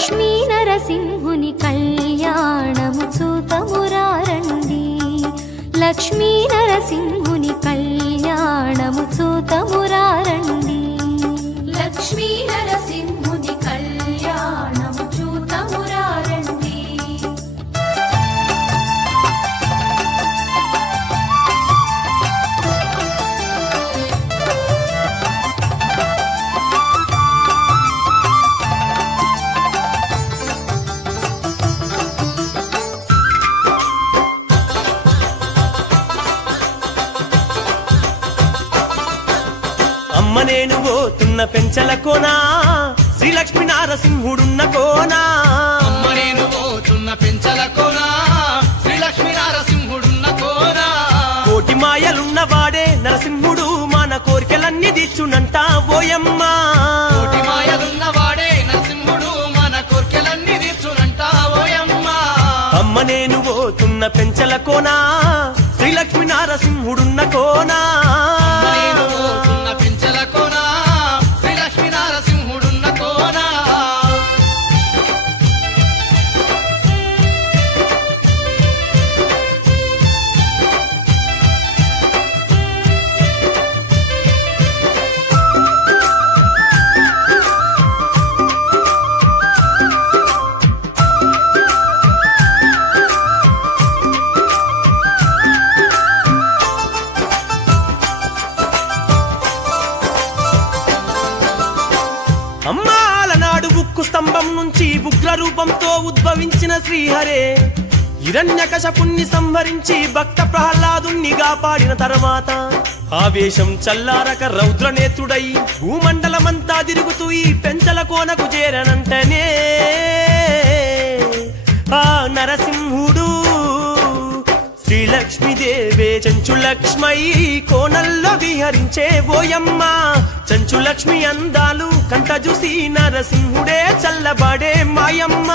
లక్ష్మీ నరసింహుని కళ్యాణము చూతమురారండి లక్ష్మీ నరసింహుని కళ్యాణము చూతమురారండి లక్ష్మీ నరసింహుని కళ్యాణము చూతమురారండి అమ్మ నేను పోతున్న పెంచల కోనా శ్రీ లక్ష్మీ నరసింహుడున్న కోనా అమ్మ నేను పోతున్న పెంచల కోనా శ్రీ లక్ష్మీ నరసింహుడున్న కోనా కోటి మాయలున్న వాడే నరసింహుడు మన కోరికలన్నీ తీర్చునంట ఓయమ్మ కోటి మాయలున్న వాడే నరసింహుడు మన కోరికలన్నీ తీర్చునంట ఓయమ్మ అమ్మ నేను పోతున్న పెంచల కోనా శ్రీ లక్ష్మీ నరసింహుడున్న కోనా నేను పోతున్న పెంచల కోనా శ్రీ లక్ష్మీ నరసింహుడున్న కోనా అమ్మాలనాడు ఉక్కు స్తంభం నుంచి ఉగ్ర రూపంతో ఉద్భవించిన శ్రీహరే హిరణ్యకశపుణ్ణి సంహరించి భక్త ప్రహ్లాదుణ్ణి కాపాడిన తర్వాత ఆవేశం చల్లారక రౌద్రనేత్రుడై భూమండలమంతా తిరుగుతూ ఈ పెంచల కోనకు చేరనంటనే ఆ నరసింహుడు శ్రీలక్ష్మీదేవే చెంచులక్ష్మై కోనల్లో విహరించే ఓయమ్మ చెంచులక్ష్మి అందాలు కంట చూసి నరసింహుడే చల్లబడే మాయమ్మ